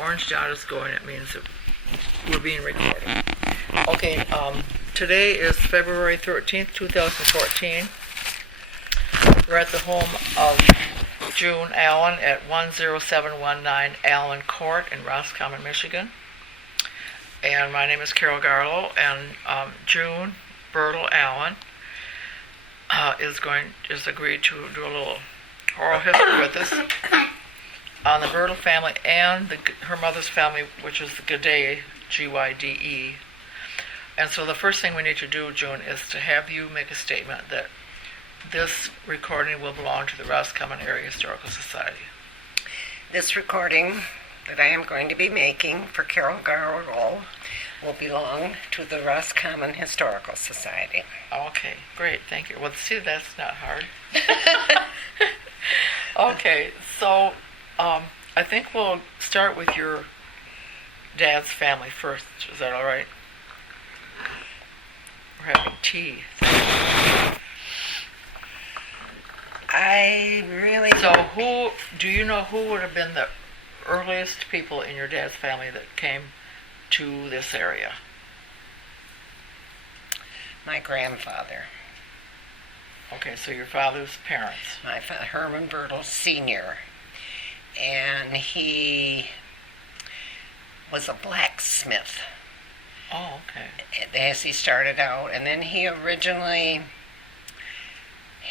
orange dot is going, it means that we're being recorded. Okay, today is February 13th, 2014. We're at the home of June Allen at 10719 Allen Court in Roscommon, Michigan. And my name is Carol Garlow, and June Bertl Allen is agreed to do a little oral history with us on the Bertl family and her mother's family, which is the Gyde, Gyde. And so the first thing we need to do, June, is to have you make a statement that this recording will belong to the Roscommon Area Historical Society. This recording that I am going to be making for Carol Garlow will belong to the Roscommon Historical Society. Okay, great, thank you. Well, see, that's not hard. Okay, so I think we'll start with your dad's family first. Is that all right? We're having tea. I really... So do you know who would have been the earliest people in your dad's family that came to this area? My grandfather. Okay, so your father's parents. My father, Herman Bertl Sr., and he was a blacksmith. Oh, okay. As he started out, and then he originally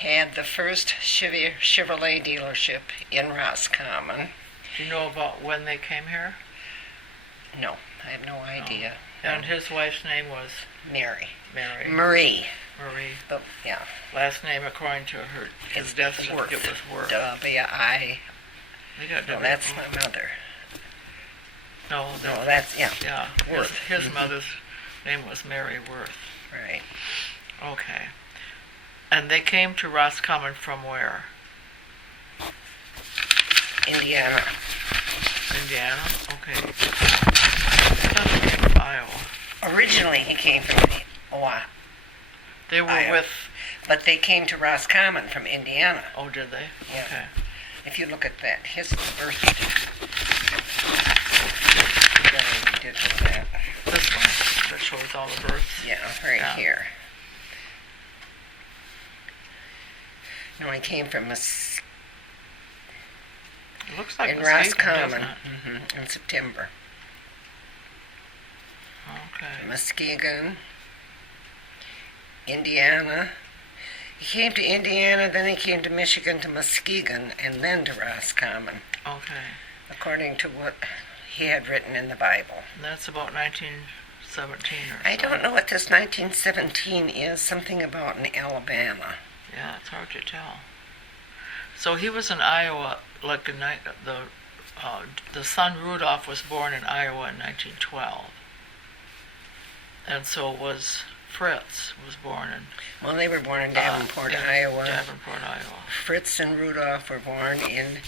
had the first Chevrolet dealership in Roscommon. Do you know about when they came here? No, I have no idea. And his wife's name was? Marie. Marie. But, yeah. Last name, according to his death certificate, was Worth. No, that's my mother. No, that's, yeah. Yeah, Worth. His mother's name was Mary Worth. Right. Okay. And they came to Roscommon from where? Indiana. Indiana? Okay. I thought they came from Iowa. Originally, he came from Iowa. They were Iowa. with... But they came to Roscommon from Indiana. Oh, did they? Yeah. Okay. If you look at that, his birth. We did with that. This one that shows all the births. Yeah, right here. No, he came from It looks like in Muskegon, Roscommon doesn't it? in September. Okay. Muskegon, Indiana. He came to Indiana, then he came to Michigan, to Muskegon, and then to Roscommon, Okay. according to what he had written in the Bible. And that's about 1917 or so. I don't know what this 1917 is, something about in Alabama. Yeah, it's hard to tell. So he was in Iowa, like the son Rudolph was born in Iowa in 1912. And so was Fritz, was born in... Well, they were born in Davenport, Iowa. Davenport, Iowa. Fritz and Rudolph were born in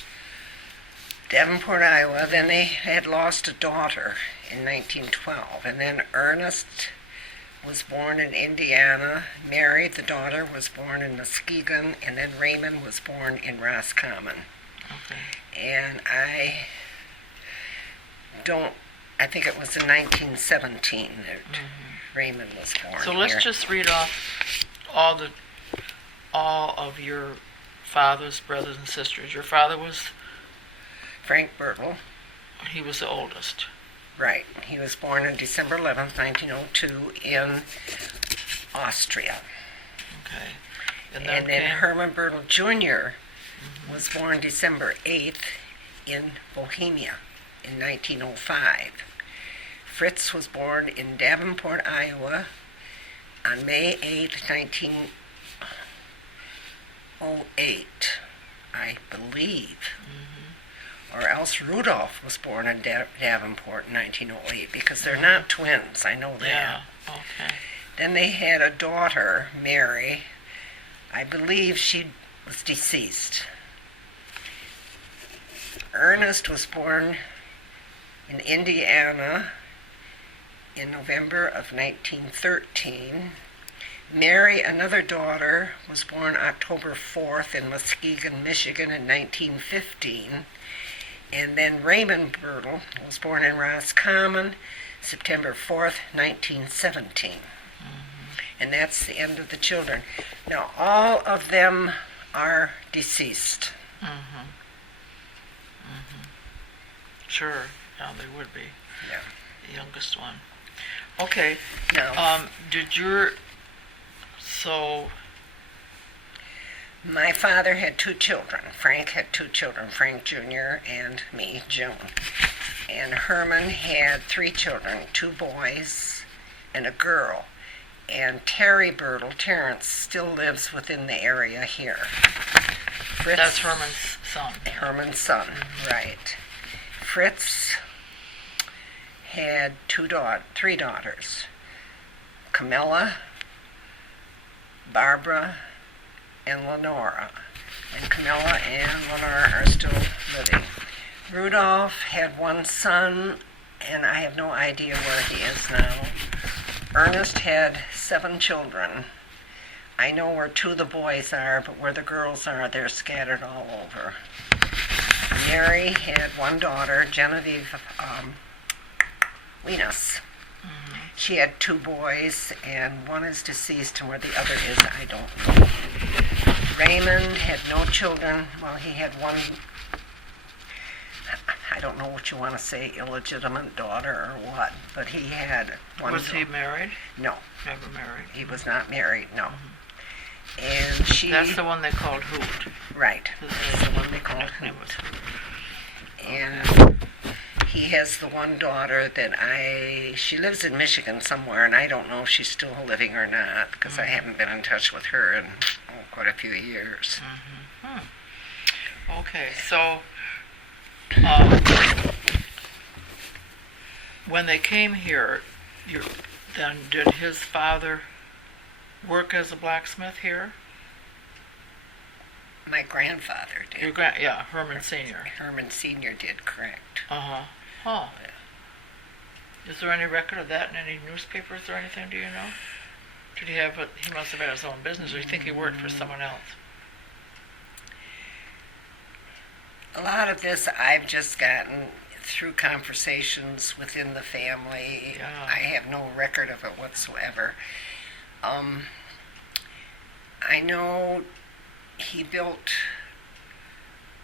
Davenport, Iowa. Then they had lost a daughter in 1912. And then Ernest was born in Indiana. Mary, the daughter, was born in Muskegon. And then Raymond was born in Roscommon. Okay. And I think it was in 1917 that Raymond was born. So let's just read off all of your father's brothers and sisters. Your father was... Frank Bertl. He was the oldest. Right. He was born on December 11th, 1902 in Austria. Okay. And then Herman Bertl Jr. was born December 8th in Bohemia in 1905. Fritz was born in Davenport, Iowa on May 8th, 1908, I believe. Or else Rudolph was born in Davenport in 1908, because they're not twins, I know that. Yeah, okay. Then they had a daughter, Mary. I believe she was deceased. Ernest was born in Indiana in November of 1913. Mary, another daughter, was born October 4th in Muskegon, Michigan in 1915. And then Raymond Bertl was born in Roscommon, September 4th, 1917. And that's the end of the children. Now, all of them are deceased. Sure. Yeah, they would be. Yeah. The youngest one. Okay. Now, So, my father had 2 children. Frank had 2 children, Frank Jr. and me, June. And Herman had 3 children, 2 boys and a girl. And Terry Bertl, Terrence, still lives within the area here. Fritz, that's Herman's son. Herman's son, right. Fritz had 3 daughters. Camilla, Barbara, and Lenora. And Camilla and Lenora are still living. Rudolph had 1 son, and I have no idea where he is now. Ernest had 7 children. I know where 2 of the boys are, but where the girls are, they're scattered all over. Mary had 1 daughter, Genevieve Venus. She had 2 boys, and 1 is deceased, and where the other is, I don't know. Raymond had no children. Well, he had 1, I don't know what you want to say, illegitimate daughter or what, but he had 1. Was he married? No. Never married. He was not married, no. And she... That's the one they called Hoot. Right. That's the one they called Nickname was Hoot. Hoot. And he has the 1 daughter that she lives in Michigan somewhere, and I don't know if she's still living or not, because I haven't been in touch with her in quite a few years. Okay, so when they came here, then did his father work as a blacksmith here? My grandfather did. Yeah, Herman Sr. Herman Sr. did, correct. Huh. Is there any record of that in any newspapers or anything, do you know? Did he have he must have had his own business, or do you think he worked for someone else? A lot of this I've just gotten through conversations within the family. Yeah. I have no record of it whatsoever. I know he built,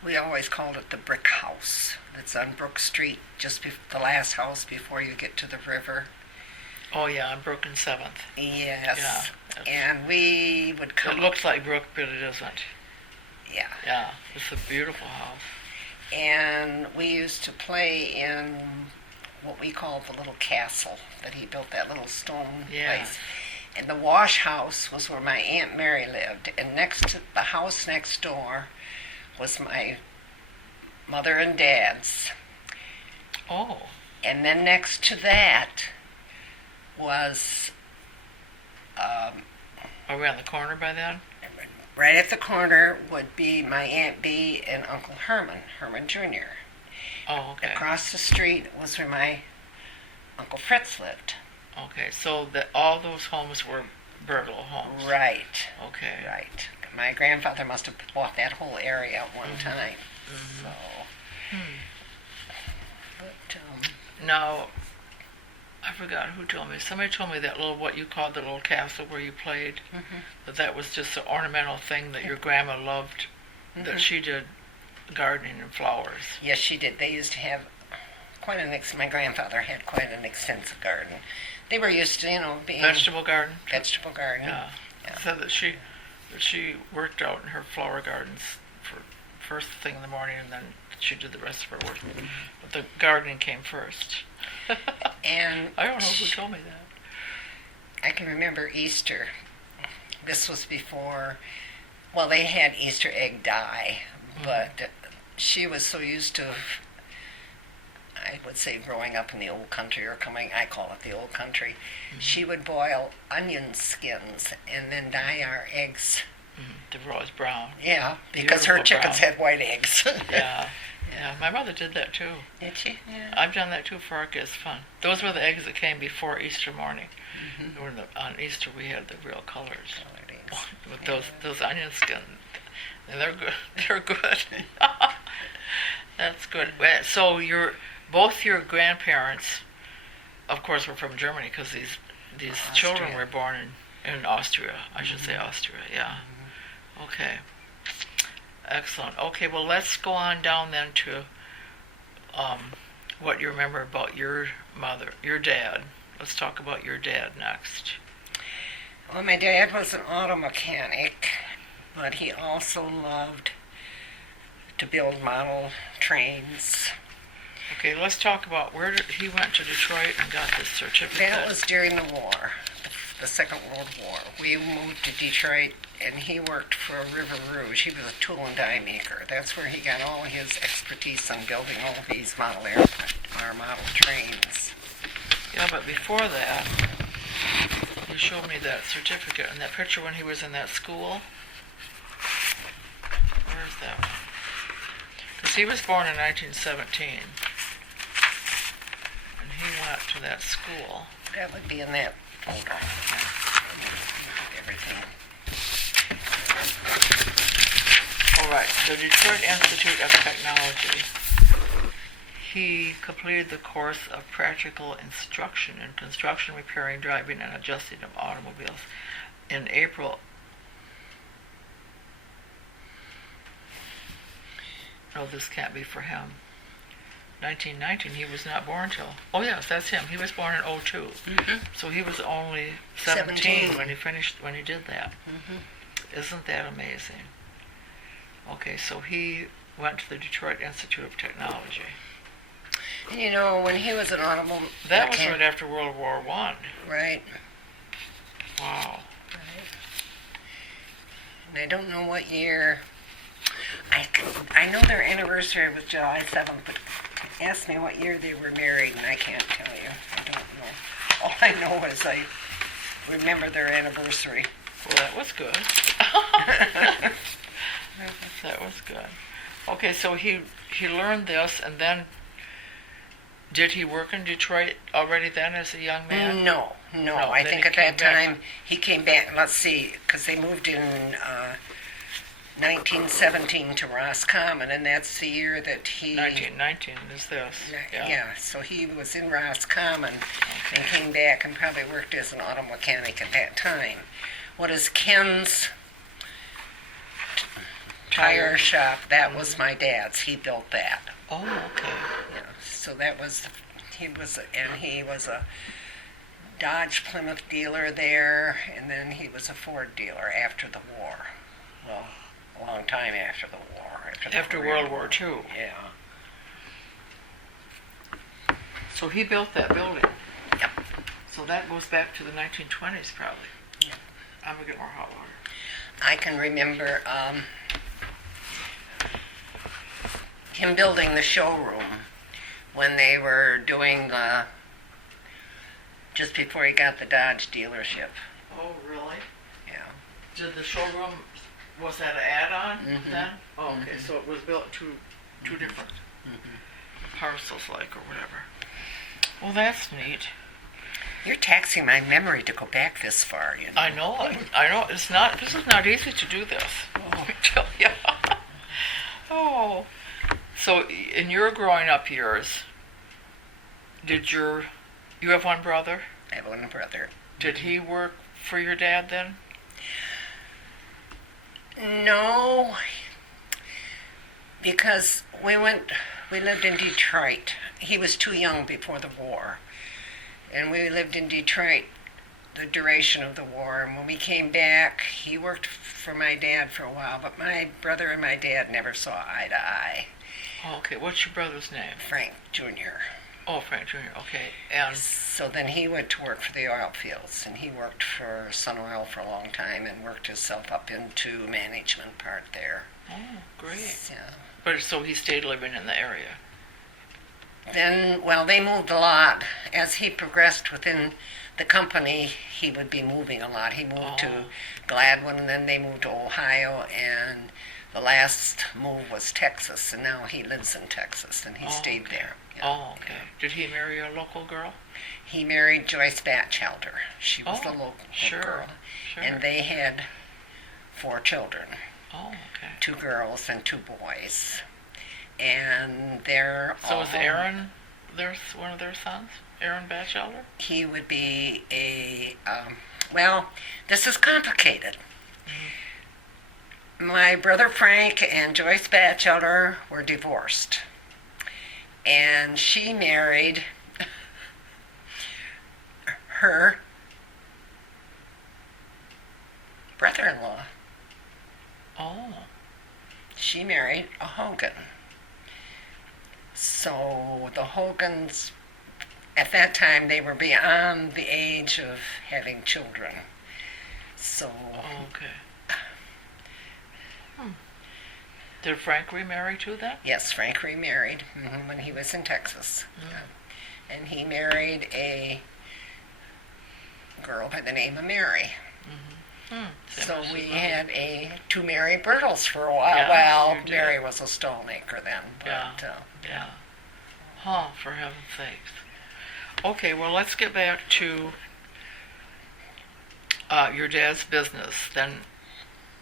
we always called it the brick house that's on Brook Street, just the last house before you get to the river. Oh yeah, on Brook and 7th. Yes. Yeah. And we would come. It looks like Brook, but it isn't. Yeah. Yeah, it's a beautiful house. And we used to play in what we call the little castle that he built, that little stone place. And the wash house was where my Aunt Mary lived. And next to the house next door was my mother and dad's. Oh. And then next to that was... Are we on the corner by then? Right at the corner would be my Aunt Bee and Uncle Herman, Herman Jr. Oh, okay. Across the street was where my Uncle Fritz lived. Okay, so all those homes were Bertl homes. Right. Okay. Right. My grandfather must have bought that whole area at one time. So. But, Now, I forgot who told me. Somebody told me that what you called the little castle where you played, that was just an ornamental thing that your grandma loved, that she did gardening and flowers. Yes, she did. They used to have my grandfather had quite an extensive garden. They were used to, being... Vegetable garden? Vegetable garden. Yeah. Said that she worked out in her flower gardens for first thing in the morning, and then she did the rest of her work. But the gardening came first. And I don't know who told me that. I can remember Easter. This was before, well, they had Easter egg dye, but she was so used to, I would say, growing up in the old country, or I call it the old country, she would boil onion skins and then dye our eggs. They were always brown. Yeah, because her Beautiful chickens brown. had white eggs. Yeah, my mother did that too. Did she? Yeah. I've done that too for our kids. Fun. Those were the eggs that came before Easter morning. On Easter we had the real colors. With those onion skins. And they're good. They're good. That's good. So both your grandparents, of course, were from Germany because these children were born in Austria. I should say Austria. Yeah. Okay. Excellent. Okay. Well, let's go on down then to what you remember about your dad. Let's talk about your dad next. Well, my dad was an auto mechanic, but he also loved to build model trains. Okay, let's talk about he went to Detroit and got this certificate. That was during the war, the Second World War. We moved to Detroit, and he worked for River Rouge. He was a tool and die maker. That's where he got all his expertise on building all these model trains. Yeah, but before that, you showed me that certificate and that picture when he was in that school. Where's that one? Because he was born in 1917. And he went to that school. That would be in that folder. Everything. All right, the Detroit Institute of Technology. He completed the course of practical instruction in construction, repairing, driving, and adjusting of automobiles in April. Oh, this can't be for him. 1919, he was not born till. Oh yes, that's him. He was born in 02. Mm-hmm. So he was only 17 when he did that. Mm-hmm. Isn't that amazing? Okay, so he went to the Detroit Institute of Technology. You know, when he was an automobile... That was right after World War I. Right. Wow. Right. And I don't know what year... I know their anniversary was July 7th, but ask me what year they were married, and I can't tell you. I don't know. All I know is I remember their anniversary. Well, that was good. That was good. Okay, so he learned this, and then did he work in Detroit already then as a young man? No. I think at that time he came back. Let's see, because they moved in 1917 to Roscommon, and that's the year that he... 1919 is this. Yeah, so he was in Roscommon and came back and probably worked as an auto mechanic at that time. What is Ken's tire shop? That was my dad's. He built that. Oh, okay. Yeah, so that was... He was a Dodge Plymouth dealer there, and then he was a Ford dealer after the war. Well, a long time after the war. After World War II. Yeah. So he built that building. Yep. So that goes back to the 1920s probably. Yep. I'm going to get more hot water. I can remember him building the showroom when they were doing just before he got the Dodge dealership. Oh, really? Yeah. Did the showroom, was that an add-on then? Oh, okay, Mm-hmm. so it was built two different parcels like or whatever. Well, that's neat. You're taxing my memory to go back this far, you know. I know. This is not easy to do this. Let me tell you. Oh. So in your growing up years, you have one brother? I have one brother. Did he work for your dad then? No, because we lived in Detroit. He was too young before the war. And we lived in Detroit the duration of the war. And when we came back, he worked for my dad for a while, but my brother and my dad never saw eye to eye. Oh, okay, what's your brother's name? Frank Jr. Oh, Frank Jr., okay. And so then he went to work for the oil fields, and he worked for Sun Oil for a long time and worked himself up into management part there. oh, great. Yeah. But so he stayed living in the area. Then, well, they moved a lot. As he progressed within the company, he would be moving a lot. He moved to Gladwin, and then they moved to Ohio, and the last move was Texas, and now he lives in Texas, and he stayed there. Yeah. Oh, okay. Did he marry a local girl? He married Joyce Batchelder. She was the local girl. Sure. And they had 4 children, Oh, okay. 2 girls and 2 boys. and they're So all is Aaron one of their sons? Aaron Batchelder? He would be well, this is complicated. My brother Frank and Joyce Batchelder were divorced. And she married her brother-in-law. Oh. She married a Hogan. So the Hogans, at that time, they were beyond the age of having children. So, Okay. Did Frank remarry too then? yes, Frank remarried when he was in Texas. And he married a girl by the name of Mary. So we had two Mary Bertls for a while. Yeah, Well, you did. Mary was a stonemaker then. But, Yeah. Huh, for heaven's sakes. Okay, well, let's get back to your dad's business. Then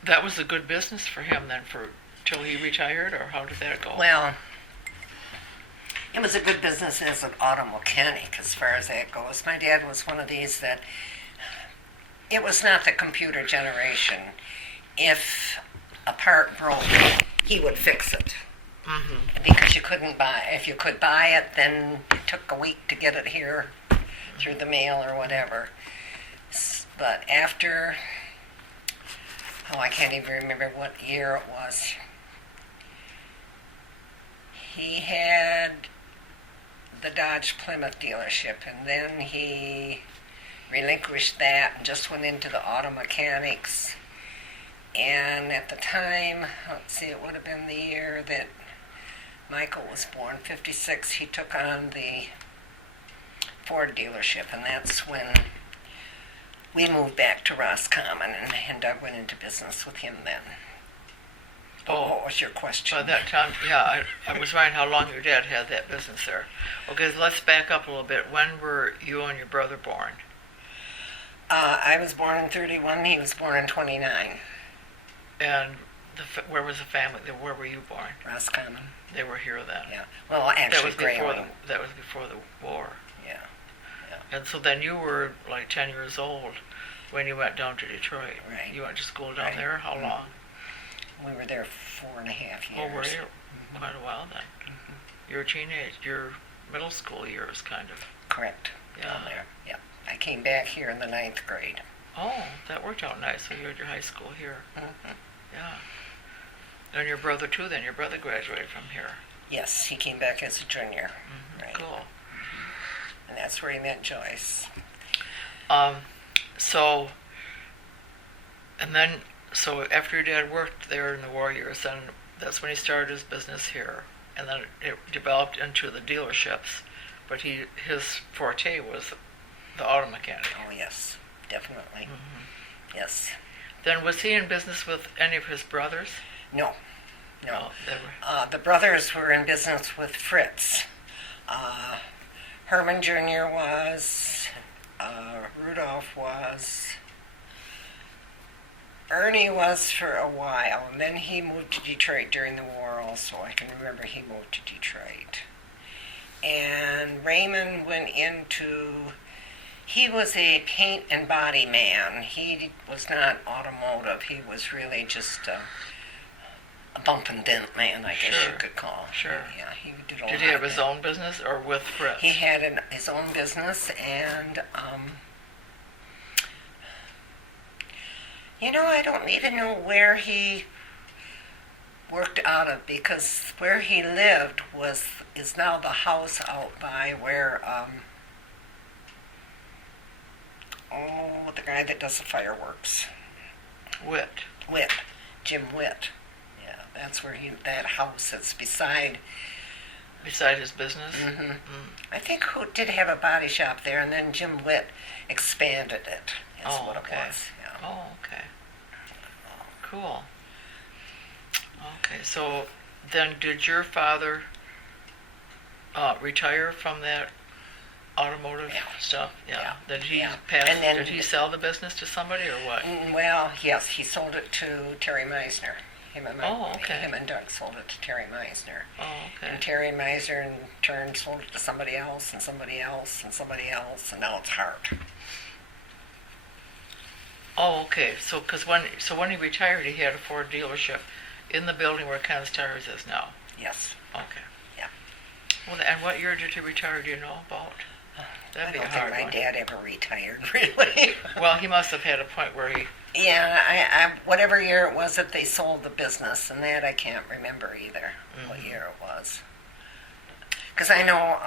that was a good business for him then till he retired, or how did that go? Well, it was a good business as an auto mechanic as far as that goes. My dad was one of these that it was not the computer generation. If a part broke, he would fix it. Because you couldn't buy. If you could buy it, then it took a week to get it here through the mail or whatever. But after, I can't even remember what year it was. He had the Dodge Plymouth dealership, and then he relinquished that and just went into the auto mechanics. And at the time, let's see, it would have been the year that Michael was born, 56, he took on the Ford dealership, and that's when we moved back to Roscommon, and Doug went into business with him then. What was your question? By that time, yeah, I was wondering how long your dad had that business there. Okay, so let's back up a little bit. When were you and your brother born? I was born in 31, he was born in 29. And where was the family? Where were you born? Roscommon. They were here then. Yeah. Well, actually, that was before the war. Yeah. And so then you were like 10 years old when you went down to Detroit. Right. You went to school down Right. there. How long? We were there 4.5 years. Oh, were you? Quite a while then. Your your middle school years, kind of. Correct. Down there. Yeah. I came back here in the 9th grade. Oh, that worked out nice. So you had your high school here. Yeah. And your brother too then? Your brother graduated from here. Yes, he came back as a junior. Right. Cool. And that's where he met Joyce. So after your dad worked there in the war years, then that's when he started his business here. And then it developed into the dealerships. But his forte was the auto mechanic. Oh, yes, definitely. Yes. Then was he in business with any of his brothers? No. Oh, they were. The brothers were in business with Fritz. Herman Jr. was, Rudolph was, Ernie was for a while, and then he moved to Detroit during the war also. I can remember he moved to Detroit. And Raymond went into, he was a paint and body man. He was not automotive. He was really just a bump and dent man, I guess you could call. Sure. Yeah, he did a lot. Did he have his own business or with Fritz? He had his own business, and I don't even know where he worked out of, because where he lived is now the house out by where the guy that does the fireworks. Witt. Jim Witt. Yeah, that's where that house that's beside His business? I think who did have a body shop there, and then Jim Witt expanded it. That's what okay. it was. Yeah. Oh, okay. Cool. Okay, so then did your father retire from that automotive stuff? Yeah. Did he Yeah. pass? And then- did he sell the business to somebody or what? Well, yes, he sold it to Terry Meisner. Him and Doug sold it to Terry Meisner. Oh, okay. And Terry Meisner in turn sold it to somebody else and somebody else and somebody else, and now it's Hart. Oh, okay. So when he retired, he had a Ford dealership in the building where Ken's Tires is now. Yes. Okay. Yeah. Well, and what year did he retire? Do you know about? That'd be I a don't hard think my one. dad ever retired, really. Well, he must have had a point where he. Yeah, I whatever year it was that they sold the business, and that I can't remember either, what year it was. Because I know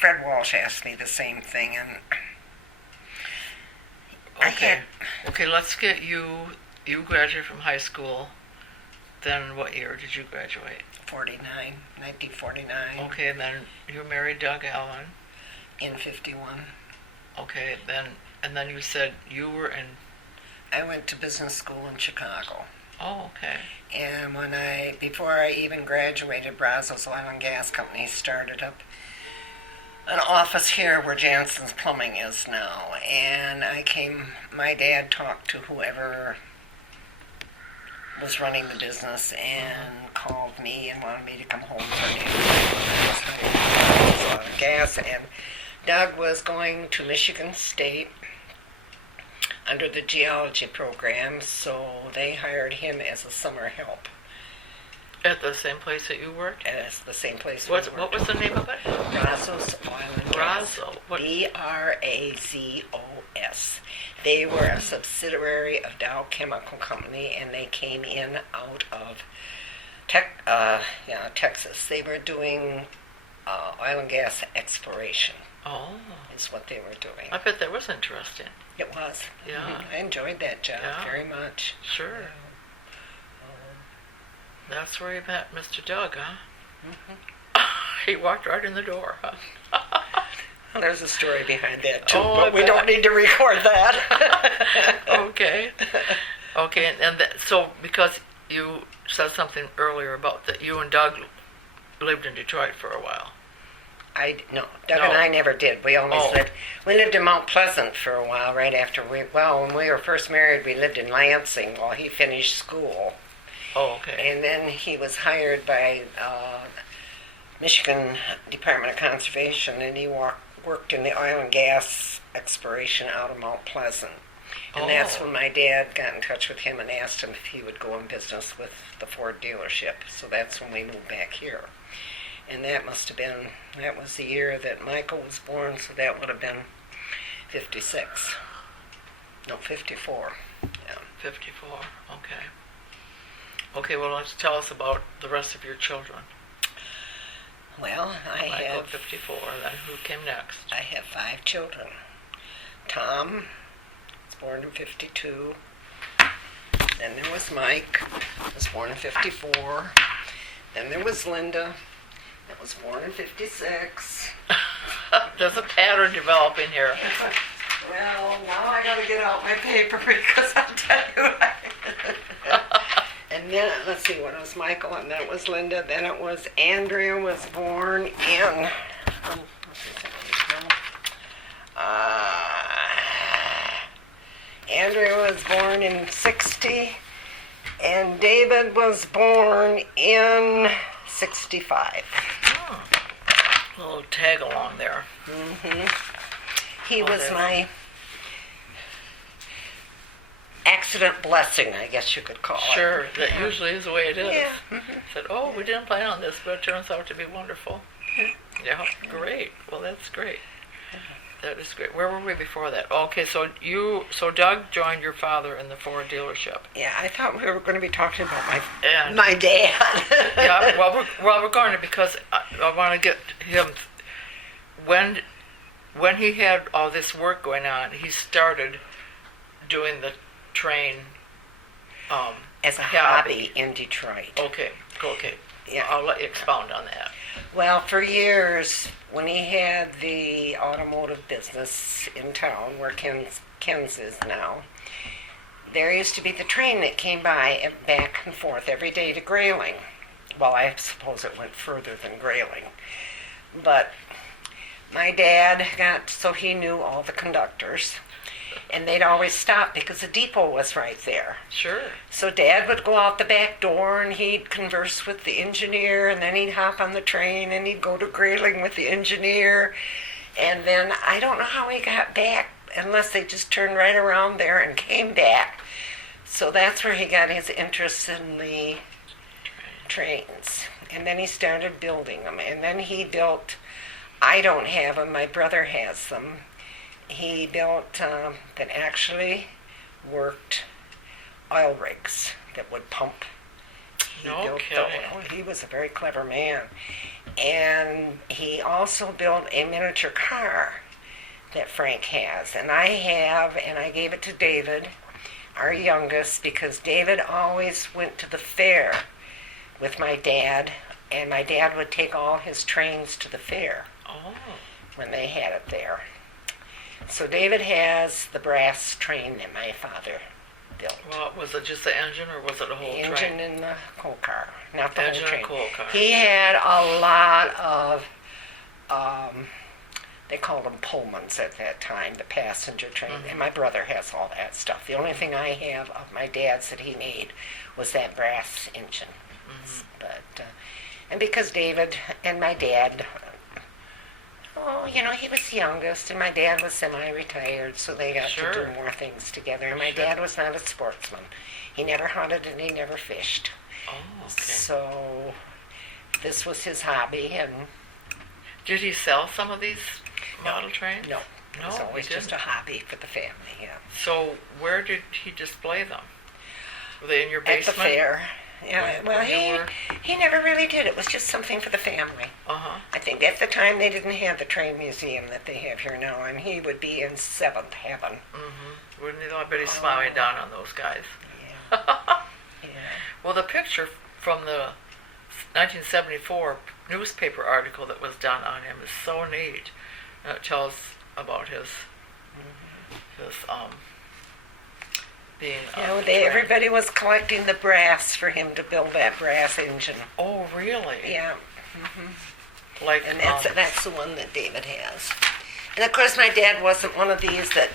Fred Walsh asked me the same thing, and Okay. Okay, let's get you. You graduated from high school. Then what year did you graduate? 1949. Okay, and then you married Doug Allen. In 51. Okay, then you said you were in. I went to business school in Chicago. Oh, okay. And before I even graduated, Brazos Oil and Gas Company started up an office here where Jansen's Plumbing is now. And my dad talked to whoever was running the business and called me and wanted me to come home for Brazos Oil and Gas. And Doug was going to Michigan State under the geology program, so they hired him as a summer help. At the same place that you worked? As the same place we What worked. was the name of it? Brazos Oil and Gas. Brazo. What? Brazos. They were a subsidiary of Dow Chemical Company, and they came in out of Texas. They were doing oil and gas exploration. Oh. Is what they were doing. I bet that was interesting. It was. Yeah. I enjoyed that job very much. Sure. That's where you met Mr. Doug, huh? He walked right in the door, huh? Well, there's a story behind that too, Oh, but we don't need to record that. Okay. Okay, and so because you said something earlier about that you and Doug lived in Detroit for a while. Doug and I never did. We lived in Mount Pleasant for a while right after when we were first married, we lived in Lansing while he finished school. Oh, okay. And then he was hired by Michigan Department of Conservation, and he worked in the oil and gas exploration out of Mount Pleasant. And that's when my dad got in touch with him and asked him if he would go in business with the Ford dealership. So that's when we moved back here. And that was the year that Michael was born, so that would have been 56. No, 54. Yeah. 54, okay. Okay, well, let's tell us about the rest of your children. Well, Michael, 54, then who came next? I have 5 children. Tom was born in 52. Then there was Mike, was born in 54. Then there was Linda, that was born in 56. There's a pattern developing here. Well, now I gotta get out my paper because I'll tell you. And then, let's see, when it was Michael, and then it was Linda, then it was Andrea was born in, Andrea was born in 60, and David was born in 65. A little tag along there. He was my accident blessing, I guess you could call it. Sure, that usually is the way it is. Yeah. Said, we didn't plan on this, but it turns out to be wonderful. Yeah, great. Well, that's great. That is great. Where were we before that? Okay, so Doug joined your father in the Ford dealership. Yeah, I thought we were going to be talking about And- my dad. Yeah, well, we're going to, because I want to get him, when he had all this work going on, he started doing the train As a hobby in Detroit. Okay. Yeah. I'll let you expound on that. Well, for years, when he had the automotive business in town, where Ken's is now, there used to be the train that came by back and forth every day to Grayling. Well, I suppose it went further than Grayling. But my dad so he knew all the conductors. and they'd always stop because the depot was right there. Sure. So Dad would go out the back door and he'd converse with the engineer, and then he'd hop on the train and he'd go to Grayling with the engineer. And then I don't know how he got back unless they just turned right around there and came back. So that's where he got his interest in the trains. And then he started building them. And then he built, I don't have them, my brother has them. He built that actually worked oil rigs that would pump. No kidding. He was a very clever man. And he also built a miniature car that Frank has. And I have, and I gave it to David, our youngest, because David always went to the fair with my dad, and my dad would take all his trains to the fair when they had it there. So David has the brass train that my father built. Well, was it just the engine, or was it a whole The train? engine and the coal car, not the Engine whole and train. coal car. He had a lot of, they called them Pullmans at that time, the passenger train. And my brother has all that stuff. The only thing I have of my dad's that he made was that brass engine. But and because David and my dad, he was the youngest, and my dad was semi-retired, so they got to do more things together. And my dad was not a sportsman. He never hunted and he never fished. Oh, okay. So this was his hobby. And did he sell some of these model trains? no, it was No, always he just a didn't. hobby for the family. Yeah, So where did he display them? Were they in your at basement? the fair. Yeah, well, when you were- he never really did. It was just something for the family. I think at the time they didn't have the train museum that they have here now, and he would be in seventh heaven. Wouldn't he? I bet he's smiling down on those guys. Yeah. Well, the picture from the 1974 newspaper article that was done on him is so neat. It tells about his being. Everybody was collecting the brass for him to build that brass engine. Oh, really? Yeah. Like, And that's the one that David has. And of course, my dad wasn't one of these that,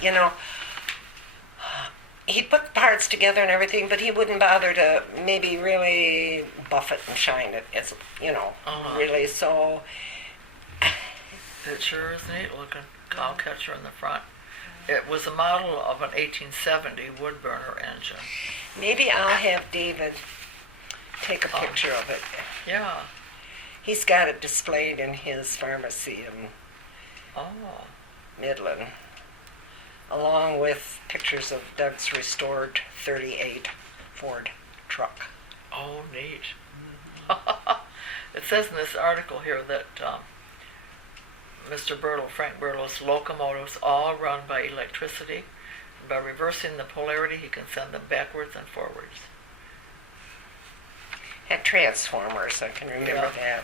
he'd put the parts together and everything, but he wouldn't bother to maybe really buff it and shine it, really. So, it sure is neat looking. Cow catcher in the front. It was a model of an 1870 wood burner engine. maybe I'll have David take a picture of it. Yeah. He's got it displayed in his pharmacy in Oh. Midland, along with pictures of Doug's restored 38 Ford truck. Oh, neat. It says in this article here that Mr. Bertl, Frank Bertl's locomotives all run by electricity. By reversing the polarity, he can send them backwards and forwards. Had transformers, I can remember that.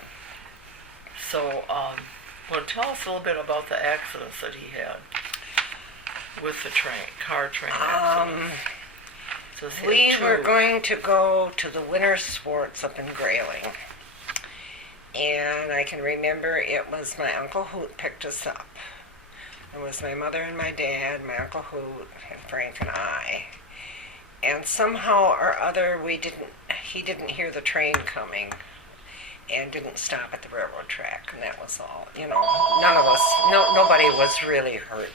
So, well, tell us a little bit about the accidents that he had with the car train accidents. Says he We had were two. going to go to the winter sports up in Grayling. And I can remember it was my Uncle Hoot picked us up. It was my mother and my dad, my Uncle Hoot, and Frank and I. And somehow or other he didn't hear the train coming and didn't stop at the railroad track, and that was all. None of us, nobody was really hurt.